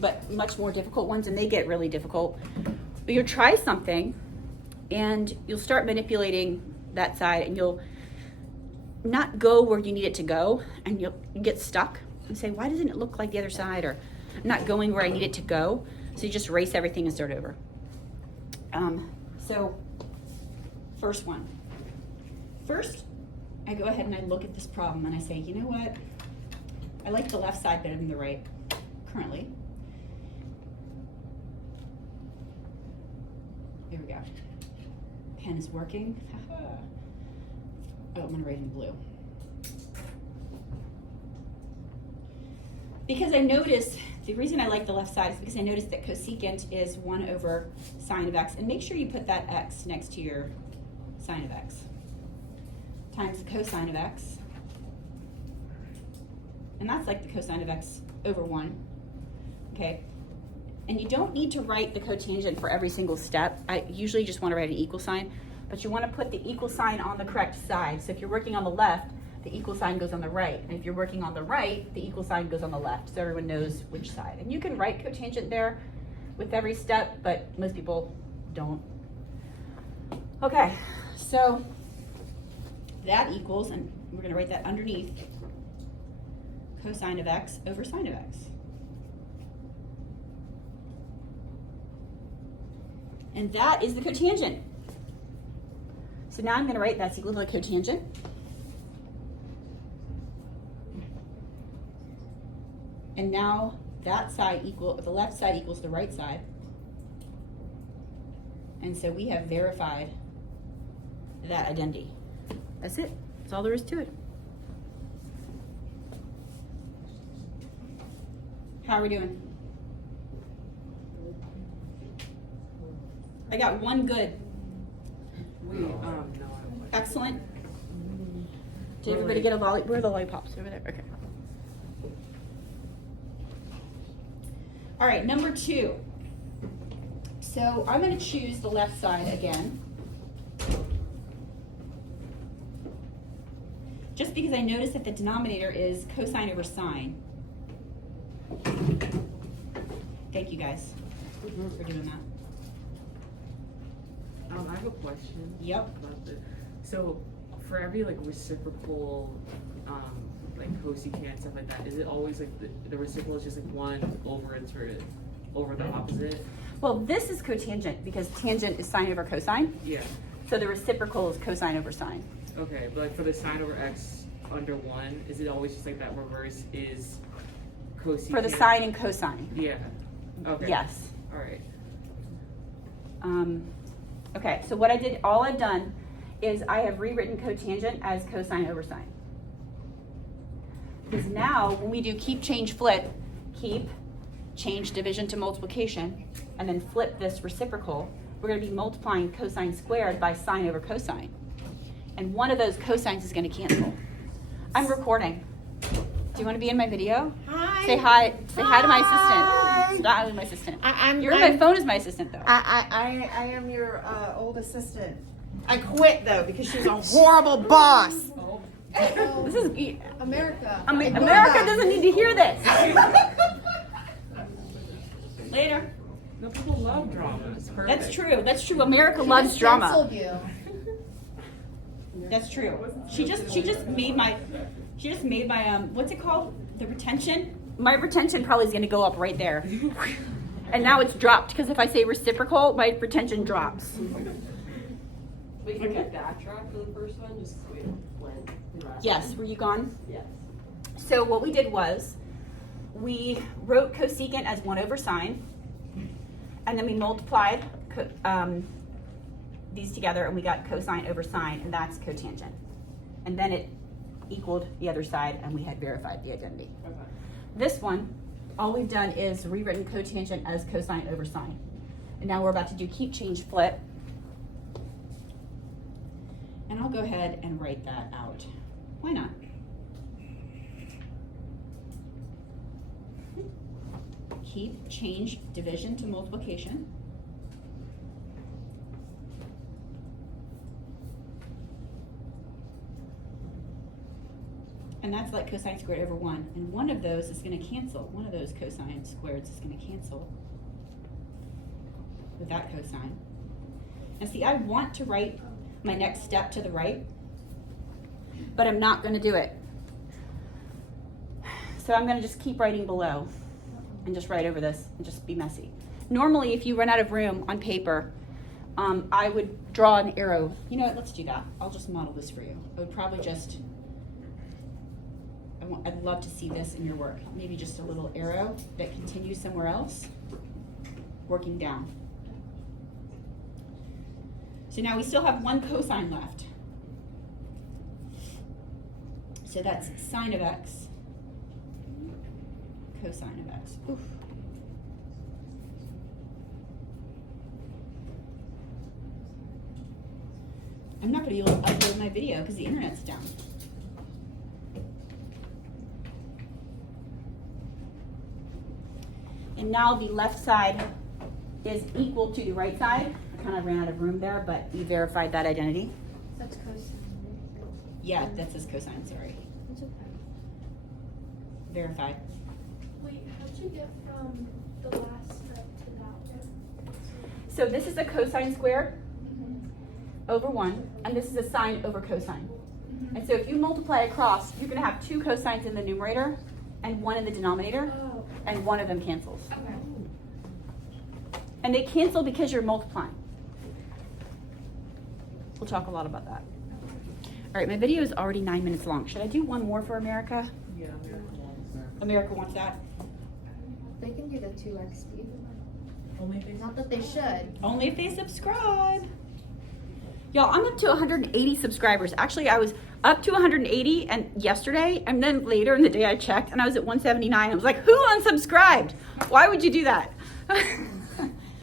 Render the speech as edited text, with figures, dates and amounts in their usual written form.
but much more difficult ones, and they get really difficult. But you'll try something, and you'll start manipulating that side, and you'll not go where you need it to go, and you'll get stuck and say, why doesn't it look like the other side? Or I'm not going where I need it to go. So you just erase everything and start over. So first one. First, I go ahead and I look at this problem and I say, you know what? I like the left side better than the right currently. Here we go. Pen is working. Oh, I'm gonna write in blue. Because I noticed, the reason I like the left side is because I noticed that cosecant is 1 over sine of x, and make sure you put that x next to your sine of x, times the cosine of x, and that's like the cosine of x over 1, okay? And you don't need to write the cotangent for every single step. I usually just want to write an equal sign, but you want to put the equal sign on the correct side. So if you're working on the left, the equal sign goes on the right. And if you're working on the right, the equal sign goes on the left, so everyone knows which side. And you can write cotangent there with every step, but most people don't. Okay, so that equals, and we're gonna write that underneath, cosine of x over sine of x. And that is the cotangent. So now I'm gonna write that's equal to the cotangent. And now that side the left side equals the right side. And so we have verified that identity. That's it. That's all there is to it. How are we doing? I got one good. Excellent. Did everybody get a lollipop? Where are the lollipops? Over there. Okay. All right, number 2. So I'm going to choose the left side again. Just because I noticed that the denominator is cosine over sine. Thank you guys for doing that. I have a question. Yep. About this. So for every like reciprocal like cosecant stuff like that, is it always like the reciprocal is just like 1 over the opposite? Well, this is cotangent because tangent is sine over cosine. Yeah. So the reciprocal is cosine over sine. Okay, but like for the sine over x under 1, is it always just like that reverse is cosecant? For the sine and cosine. Yeah. Okay. Yes. All right. Okay, so what all I've done is I have rewritten cotangent as cosine over sine. Because now when we do keep, change, flip, keep, change, division to multiplication, and then flip this reciprocal, we're going to be multiplying cosine squared by sine over cosine. And one of those cosines is going to cancel. I'm recording. Do you want to be in my video? Hi. Say hi. Say hi to my assistant. Not my assistant. My phone is my assistant, though. I am your old assistant. I quit though because she's a horrible boss. This is America. America doesn't need to hear this. Later. No, people love drama. It's perfect. That's true. That's true. America loves drama. Canceled you. That's true. She just made my what's it called? The retention. My retention probably is going to go up right there. And now it's dropped because if I say reciprocal, my retention drops. We can backtrack for the first one, just so we don't blend. Yes. Were you gone? Yes. So what we did was we wrote cosecant as 1 over sine, and then we multiplied these together, and we got cosine over sine, and that's cotangent. And then it equaled the other side, and we had verified the identity. Okay. This one, all we've done is rewritten cotangent as cosine over sine. And now we're about to do keep, change, flip. And I'll go ahead and write that out. Why not? Keep, change, division to multiplication. And that's like cosine squared over 1. And one of those is going to cancel. One of those cosine squareds is going to cancel with that cosine. And see, I want to write my next step to the right, but I'm not going to do it. So I'm going to just keep writing below and just write over this and just be messy. Normally, if you run out of room on paper, I would draw an arrow. You know what, let's do that. I'll just model this for you. I would probably just, I'd love to see this in your work. Maybe just a little arrow that continues somewhere else, working down. So now we still have one cosine left. So that's sine of x, cosine of x. Oof. I'm not going to be able to upload my video because the internet's down. And now the left side is equal to the right side. I kind of ran out of room there, but we verified that identity. That's cosine. Yeah, that says cosine, sorry. That's okay. Verified. Wait, how'd you get from the last step to that one? So this is a cosine squared over 1, and this is a sine over cosine. And so if you multiply across, you're going to have 2 cosines in the numerator and 1 in the denominator, Oh, and one of them cancels. okay. And they cancel because you're multiplying. We'll talk a lot about that. All right, my video is already 9 minutes long. Should I do one more for America? Yeah, America wants that. America wants that. They can do the 2x speed. Only if they Not that they should. Only if they subscribe. Y'all, I'm up to 180 subscribers. Actually, I was up to 180 and yesterday, and then later in the day I checked, and I was at 179. I was like, who unsubscribed? Why would you do that?